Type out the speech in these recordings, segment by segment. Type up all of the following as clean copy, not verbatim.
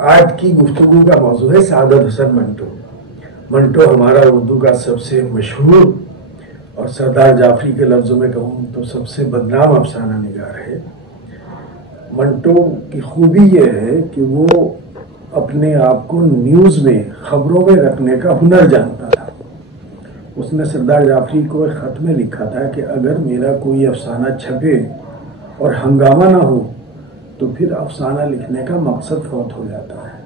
آج کی گفتگو کا موضوع ہے سعادت حسن منٹو۔ منٹو ہمارا اردو کا سب سے مشہور اور سردار جعفری کے لفظوں میں کہوں تو سب سے بدنام افسانہ نگار ہے۔ منٹو کی خوبی یہ ہے کہ وہ اپنے آپ کو نیوز میں، خبروں میں رکھنے کا ہنر جانتا تھا۔ اس نے سردار جعفری کو ایک خط میں لکھا تھا کہ اگر میرا کوئی افسانہ چھپے اور ہنگامہ نہ ہو تو پھر افسانہ لکھنے کا مقصد فوت ہو جاتا ہے۔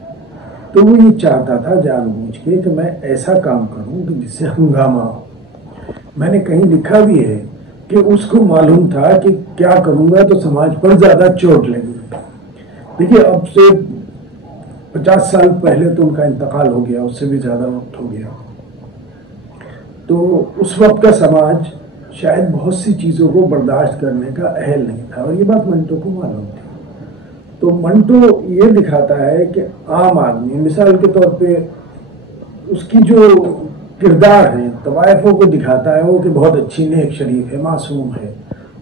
تو وہ یہ چاہتا تھا جان بوجھ کے کہ میں ایسا کام کروں کہ جس سے ہنگامہ ہو۔ میں نے کہیں لکھا بھی ہے کہ اس کو معلوم تھا کہ کیا کروں گا تو سماج پر زیادہ چوٹ لگے گی۔ دیکھیے اب سے 50 سال پہلے تو ان کا انتقال ہو گیا، اس سے بھی زیادہ وقت ہو گیا۔ تو اس وقت کا سماج شاید بہت سی چیزوں کو برداشت کرنے کا اہل نہیں تھا، اور یہ بات منٹو کو معلوم تھی۔ تو منٹو یہ دکھاتا ہے کہ عام آدمی، مثال کے طور پہ اس کی جو کردار ہیں طوائفوں کو دکھاتا ہے وہ کہ بہت اچھی نیک شریف ہے، معصوم ہے،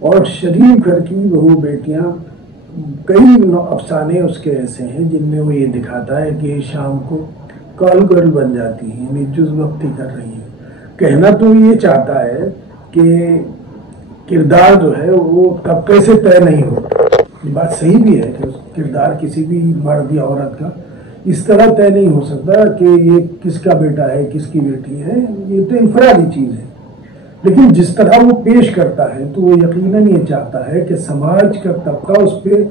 اور شریف گھر کی بہو بیٹیاں، کئی افسانے اس کے ایسے ہیں جن میں وہ یہ دکھاتا ہے کہ شام کو کال گرل بن جاتی ہیں، یعنی جز وقتی کر رہی ہیں۔ کہنا تو یہ چاہتا ہے کہ کردار جو ہے وہ طبقے سے طے نہیں ہوتا۔ یہ بات صحیح بھی ہے کہ کردار کسی بھی مرد یا عورت کا اس طرح طے نہیں ہو سکتا کہ یہ کس کا بیٹا ہے، کس کی بیٹی ہے، یہ تو انفرادی چیز ہے۔ لیکن جس طرح وہ پیش کرتا ہے تو وہ یقیناً یہ چاہتا ہے کہ سماج کا طبقہ اس پہ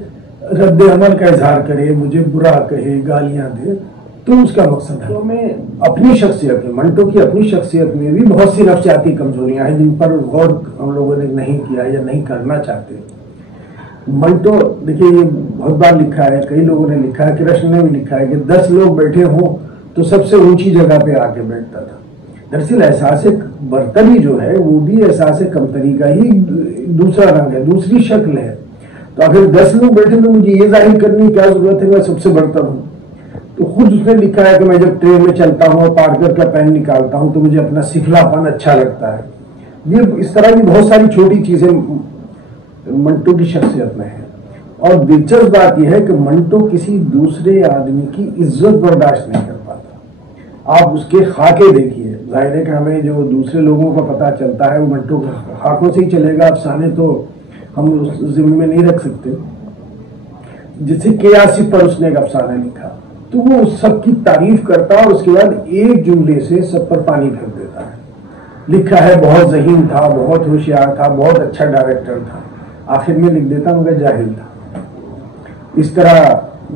رد عمل کا اظہار کرے، مجھے برا کہے، گالیاں دے، تو اس کا مقصد ہے۔ تو میں اپنی شخصیت میں، منٹو کی اپنی شخصیت میں بھی بہت سی نفسیاتی کمزوریاں ہیں جن پر غور ہم لوگوں نے نہیں کیا یا نہیں کرنا چاہتے۔ منٹو دیکھیے یہ بہت بار لکھا ہے، کئی لوگوں نے لکھا ہے، کرشن نے بھی لکھا ہے کہ 10 لوگ بیٹھے ہوں تو سب سے اونچی جگہ پہ آ کے بیٹھتا تھا۔ دراصل احساس برتری جو ہے وہ بھی احساس کمتری کا ہی دوسرا رنگ ہے، دوسری شکل ہے۔ تو اگر 10 لوگ بیٹھے تو مجھے یہ ظاہر کرنے کی کیا ضرورت ہے کہ میں سب سے برتر ہوں؟ تو خود اس نے لکھا ہے کہ میں جب ٹرین میں چلتا ہوں اور پارکر کا پین نکالتا ہوں تو مجھے اپنا سکھلا پن اچھا لگتا ہے۔ یہ اس طرح کی بہت ساری چھوٹی چیزیں منٹو کی شخصیت میں ہیں۔ اور دلچسپ بات یہ ہے کہ منٹو کسی دوسرے آدمی کی عزت برداشت نہیں کر پاتا۔ آپ اس کے خاکے دیکھیے، ظاہر ہے کہ ہمیں جو دوسرے لوگوں کا پتہ چلتا ہے وہ منٹو کے خاکوں سے ہی چلے گا، افسانے تو ہم اس ضمن میں نہیں رکھ سکتے۔ جیسے کیاسی پر اس نے ایک افسانہ لکھا تو وہ سب کی تعریف کرتا اور اس کے بعد ایک جملے سے سب پر پانی پھیر دیتا ہے۔ لکھا ہے بہت ذہین تھا، بہت ہوشیار تھا، بہت اچھا ڈائریکٹر تھا، آخر میں لکھ دیتا مگر جاہل تھا۔ اس طرح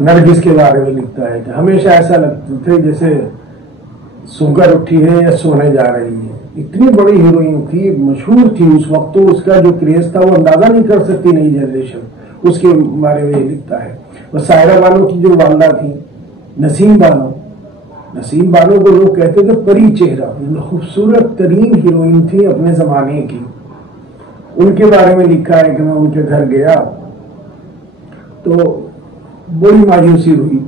نرگس کے بارے میں لکھتا ہے کہ ہمیشہ ایسا لگتا تھے جیسے سونگر اٹھی ہے یا سونے جا رہی ہے۔ اتنی بڑی ہیروئن تھی، مشہور تھی اس وقت، تو اس کا جو کریز تھا وہ اندازہ نہیں کر سکتی نئی جنریشن۔ اس کے بارے میں یہ لکھتا ہے۔ اور سائرہ بانو کی جو والدہ تھی نسیم بانو کو لوگ کہتے تھے پری چہرہ، خوبصورت ترین ہیروئن تھی اپنے زمانے کی۔ ان کے بارے میں لکھا ہے کہ میں ان کے گھر گیا تو بڑی مایوسی ہوئی،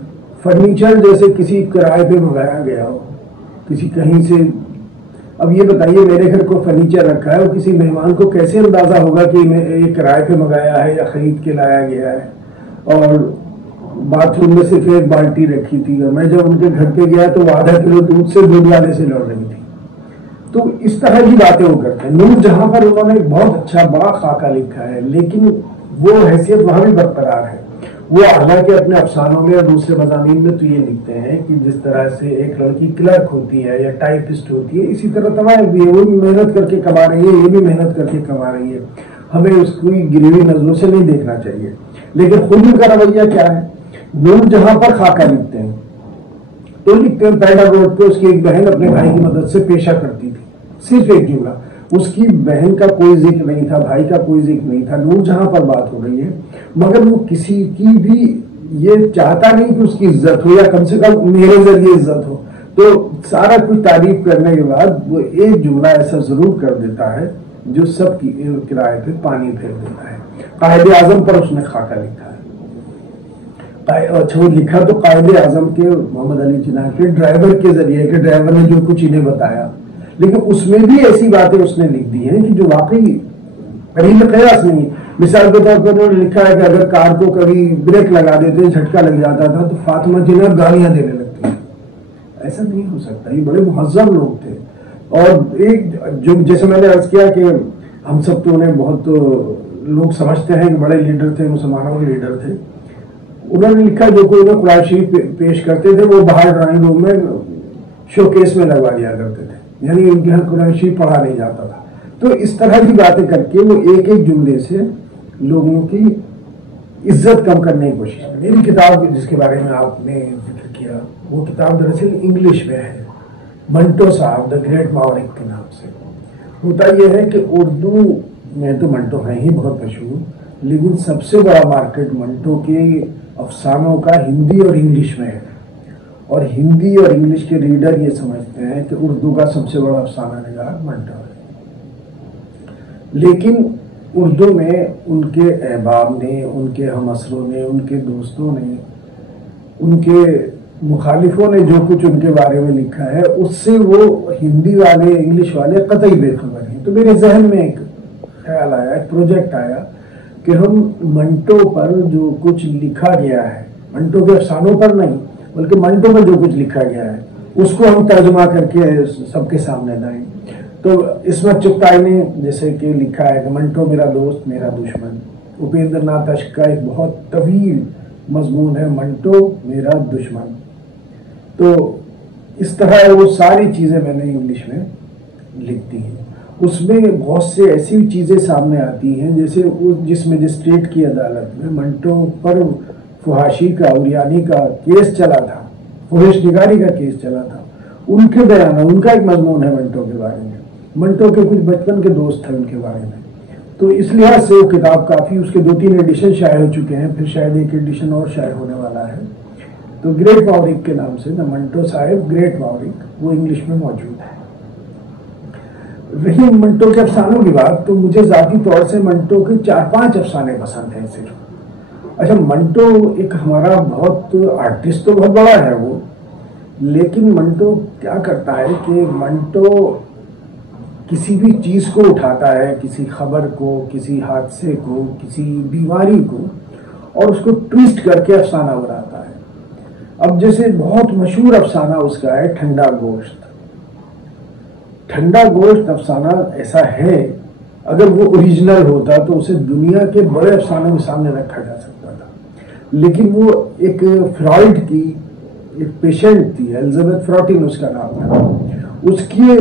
فرنیچر جیسے کسی کرائے پہ منگایا گیا ہو، کسی کہیں سے۔ اب یہ بتائیے میرے گھر کو فرنیچر رکھا ہے، اور کسی مہمان کو کیسے اندازہ ہوگا کہ یہ کرائے پہ منگایا ہے یا خرید کے لایا گیا ہے؟ اور باتھ روم میں صرف ایک بالٹی رکھی تھی، اور میں جب ان کے گھر پہ گیا تو وہ ½ کلو دودھ سے دودھ والے سے لڑ رہی تھی۔ تو اس طرح کی باتیں وہ کرتے ہیں۔ نور جہاں پر انہوں نے بہت اچھا بڑا خاکہ لکھا ہے، لیکن وہ حیثیت وہاں بھی برقرار ہے۔ وہ حالانکہ اپنے افسانوں میں اور دوسرے مضامین میں تو یہ لکھتے ہیں کہ جس طرح سے ایک لڑکی کلرک ہوتی ہے یا ٹائپسٹ ہوتی ہے، اسی طرح تمام بھی ہے، وہ بھی محنت کر کے کما رہی ہے، یہ بھی محنت کر کے کما رہی ہے۔ ہمیں اس کو گری ہوئی نظروں سے نہیں دیکھنا چاہیے۔ لیکن خود ان کا رویہ کیا ہے؟ نور جہاں پر خاکہ لکھتے ہیں تو لکھتے ہیں پیڈا روڈ پہ اس کی ایک بہن اپنے بھائی کی مدد سے پیشہ کرتی تھی، صرف ایک جملہ، اس کی بہن کا کوئی ذکر نہیں تھا، بھائی کا کوئی ذکر نہیں تھا۔ نور جہاں پر بات ہو رہی ہے، مگر وہ کسی کی بھی یہ چاہتا نہیں کہ اس کی عزت ہو، یا کم سے کم میرے ذریعے عزت ہو۔ تو سارا کچھ تعریف کرنے کے بعد وہ ایک جملہ ایسا ضرور کر دیتا ہے جو سب کی کرائے پہ پانی پھیر دیتا ہے۔ قائد اعظم پر اس نے خاکہ لکھا ہے۔ اچھا وہ لکھا تو قائد اعظم کے محمد علی جناح کے ڈرائیور کے ذریعے، کہ ڈرائیور نے جو کچھ انہیں بتایا، لیکن اس میں بھی ایسی باتیں اس نے لکھ دی ہیں کہ جو واقعی قریب قیاس نہیں ہے۔ مثال کے طور پر انہوں نے لکھا ہے کہ اگر کار کو کبھی بریک لگا دیتے جھٹکا لگ جاتا تھا تو فاطمہ جنید گالیاں دینے لگتی ہیں. ایسا نہیں ہو سکتا. یہ بڑے مہذب لوگ تھے. اور ایک جو جیسے میں نے عرض کیا کہ ہم سب تو انہیں بہت لوگ سمجھتے ہیں کہ بڑے لیڈر تھے, مسلمانوں کے لیڈر تھے. انہوں نے لکھا جو کوئی انہیں قرآن شریف پیش کرتے تھے وہ باہر ڈرائنگ روم میں شو کیس میں لگوا دیا کرتے تھے, یعنی ان کے یہاں قرآن شریف پڑھا نہیں جاتا تھا. تو اس طرح کی باتیں کر کے وہ ایک ایک جملے سے لوگوں کی عزت کم کرنے کی کوشش کی. میری کتاب جس کے بارے میں آپ نے ذکر کیا وہ کتاب دراصل انگلش میں ہے, منٹو صاحب دا گریٹ ماورک کے نام سے. ہوتا یہ ہے کہ اردو میں تو منٹو ہیں ہی بہت مشہور, لیکن سب سے بڑا مارکیٹ منٹو کے افسانوں کا ہندی اور انگلش میں ہے. اور ہندی اور انگلش کے ریڈر یہ سمجھتے ہیں کہ اردو کا سب سے بڑا افسانہ نگار منٹو ہے. لیکن اردو میں ان کے احباب نے, ان کے ہم عصروں نے, ان کے دوستوں نے, ان کے مخالفوں نے جو کچھ ان کے بارے میں لکھا ہے اس سے وہ ہندی والے انگلش والے قطعی بے خبر ہیں. تو میرے ذہن میں ایک خیال آیا, ایک پروجیکٹ آیا کہ ہم منٹو پر جو کچھ لکھا گیا ہے, منٹو کے افسانوں پر نہیں بلکہ منٹو پر جو کچھ لکھا گیا ہے اس کو ہم ترجمہ کر کے سب کے سامنے لائیں. تو عصمت چغتائی نے جیسے کہ لکھا ہے کہ منٹو میرا دوست میرا دشمن. اپیندر ناتھ اشک کا ایک بہت طویل مضمون ہے منٹو میرا دشمن. تو اس طرح وہ ساری چیزیں میں نے انگلش میں لکھ دی ہیں. اس میں بہت سے ایسی چیزیں سامنے آتی ہیں جیسے جس مجسٹریٹ کی عدالت میں منٹو پر فحاشی کا, اوریانی کا کیس چلا تھا, فحش نگاری کا کیس چلا تھا. ان کے بیان, ان کا ایک مضمون ہے منٹو کے بارے میں. منٹو کے کچھ بچپن کے دوست تھے ان کے بارے میں. تو اس لحاظ سے وہ کتاب کافی, اس کے 2-3 ایڈیشن شائع ہو چکے ہیں, پھر شاید ایک ایڈیشن اور شائع ہونے والا ہے. تو گریٹ ماورک کے نام سے منٹو صاحب گریٹ ماورک وہ انگلش میں موجود ہے. رہی منٹو کے افسانوں کی بات تو مجھے ذاتی طور سے منٹو کے 4-5 افسانے پسند ہیں صرف. اچھا, منٹو ایک ہمارا بہت آرٹسٹ تو بہت بڑا ہے وہ, لیکن منٹو کیا کرتا ہے کہ منٹو کسی بھی چیز کو اٹھاتا ہے, کسی خبر کو, کسی حادثے کو, کسی بیماری کو, اور اس کو ٹویسٹ کر کے افسانہ بناتا ہے. اب جیسے بہت مشہور افسانہ اس کا ہے ٹھنڈا گوشت. ٹھنڈا گوشت افسانہ ایسا ہے اگر وہ اوریجنل ہوتا تو اسے دنیا کے بڑے افسانوں کے سامنے رکھا جا سکتا تھا. لیکن وہ ایک فرائڈ کی ایک پیشنٹ تھی, ایلزبتھ فراٹن اس کا نام تھا. اس کی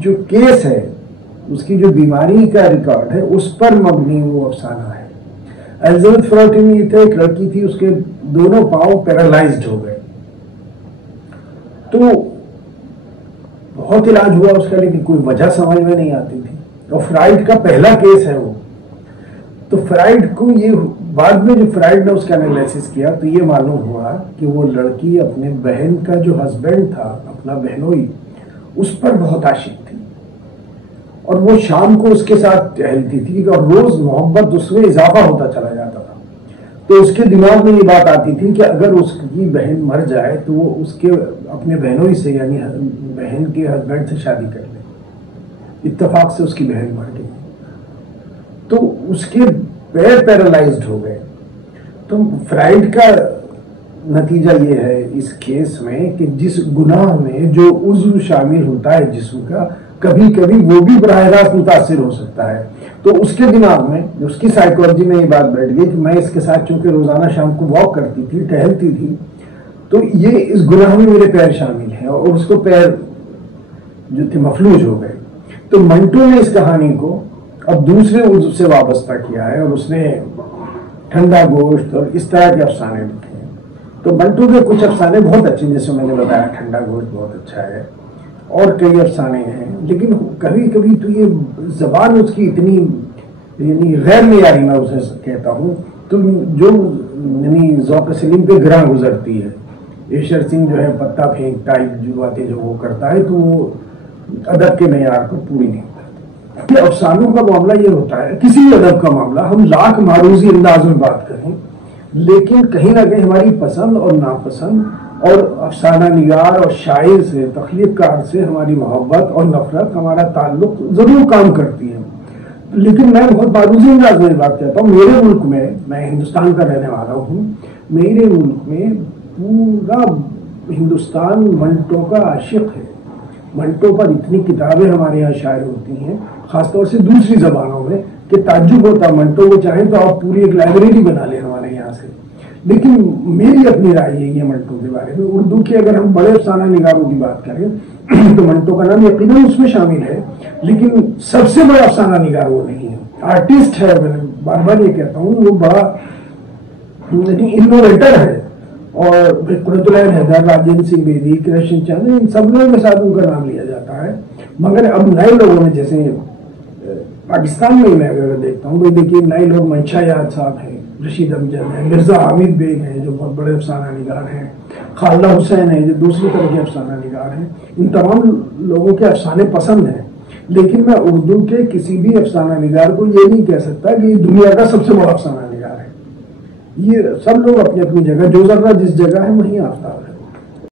جو کیس ہے, اس کی جو بیماری کا ریکارڈ ہے, اس پر مبنی وہ افسانہ ہے. ایلزبتھ فراٹن یہ تھا, ایک لڑکی تھی, اس کے دونوں پاؤں پیرالائزڈ ہو گئے. تو بہت علاج ہوا اس کا, لیکن کوئی وجہ سمجھ میں نہیں آتی تھی. اور فرائڈ کا پہلا کیس ہے وہ. تو فرائڈ کو یہ بعد میں جو فرائڈ نے اس کا انالیسس کیا تو یہ معلوم ہوا کہ وہ لڑکی اپنے بہن کا جو ہسبینڈ تھا, اپنا بہنوئی, اس پر بہت عاشق تھی. اور وہ شام کو اس کے ساتھ ٹہلتی تھی اور روز محبت اس میں اضافہ ہوتا چلا جاتا تھا. تو اس کے دماغ میں یہ بات آتی تھی کہ اگر اس کی بہن مر جائے تو وہ اس کے اپنے بہنوئی سے یعنی بہن کے ہسبینڈ سے شادی کر لے. اتفاق سے اس کی بہن مر گئی تو اس کے پیر پیرالائزڈ ہو گئے. تو فرائڈ کا نتیجہ یہ ہے اس کیس میں کہ جس گناہ میں جو عضو شامل ہوتا ہے جسم کا, کبھی کبھی وہ بھی براہ راست متاثر ہو سکتا ہے. تو اس کے دماغ میں, اس کی سائیکالوجی میں یہ بات بیٹھ گئی کہ میں اس کے ساتھ چونکہ روزانہ شام کو واک کرتی تھی, ٹہلتی تھی, تو یہ اس گناہ میں میرے پیر شامل ہیں. اور اس کو پیر جو تھے مفلوج ہو گئے. تو منٹو نے اس کہانی کو اب دوسرے عضو سے وابستہ کیا ہے اور اس نے ٹھنڈا گوشت اور اس طرح کے افسانے لکھے ہیں. تو منٹو کے کچھ افسانے بہت اچھے, جیسے میں نے بتایا ٹھنڈا گوشت بہت اچھا ہے, اور کئی افسانے ہیں. لیکن کبھی کبھی تو یہ زبان اس کی اتنی یعنی غیر معیاری میں اسے کہتا ہوں, تو جو یعنی ذوق سلیم پہ گراں گزرتی ہے. ایشر سنگھ جو ہے پتا پھینک ٹائپ جو باتیں جو وہ کرتا ہے تو وہ ادب کے معیار کو پوری نہیں کرتا. کہ افسانوں کا معاملہ یہ ہوتا ہے, کسی بھی ادب کا معاملہ, ہم لاکھ معروضی انداز میں بات کریں لیکن کہیں نہ کہیں ہماری پسند اور ناپسند اور افسانہ نگار اور شاعر سے, تخلیق کار سے ہماری محبت اور نفرت, ہمارا تعلق ضرور کام کرتی ہے. لیکن میں بہت بارودی انداز میں بات کرتا ہوں، میرے ملک میں ہندوستان کا رہنے والا ہوں، میرے ملک میں پورا ہندوستان منٹو کا عاشق ہے. منٹو پر اتنی کتابیں ہمارے یہاں شائع ہوتی ہیں، خاص طور سے دوسری زبانوں میں، کہ تعجب ہوتا. منٹو کو چاہیں تو آپ پوری ایک لائبریری بنا لیں ہمارے یہاں سے. لیکن میری اپنی رائے یہی ہے منٹو کے بارے میں. اردو کے اگر ہم بڑے افسانہ نگاروں کی بات کریں تو منٹو کا نام یقیناً اس میں شامل ہے، لیکن سب سے بڑا افسانہ نگار وہ نہیں ہے. آرٹسٹ ہے، میں بار بار یہ کہتا ہوں، وہ بڑا انوویٹر ہے. اور قرۃ العین حیدر، راجندر سنگھ بیدی، کرشن چند، ان سب لوگوں کے ساتھ ان کا نام لیا جاتا ہے. مگر اب نئے لوگوں میں، جیسے پاکستان میں میں اگر دیکھتا ہوں، دیکھیے نئے لوگ منشا یاد صاحب ہیں، رشید امجد ہیں، مرزا حامد بیگ ہیں جو بہت بڑے افسانہ نگار ہیں، خالدہ حسین ہیں جو دوسری طرح کے افسانہ نگار ہیں. ان تمام لوگوں کے افسانے پسند ہیں، لیکن میں اردو کے کسی بھی افسانہ نگار کو یہ نہیں کہہ سکتا کہ یہ دنیا کا سب سے بڑا افسانہ نگار ہے. یہ سب لوگ اپنی اپنی جگہ، جو ذرہ جس جگہ ہے وہیں آفتاب ہے.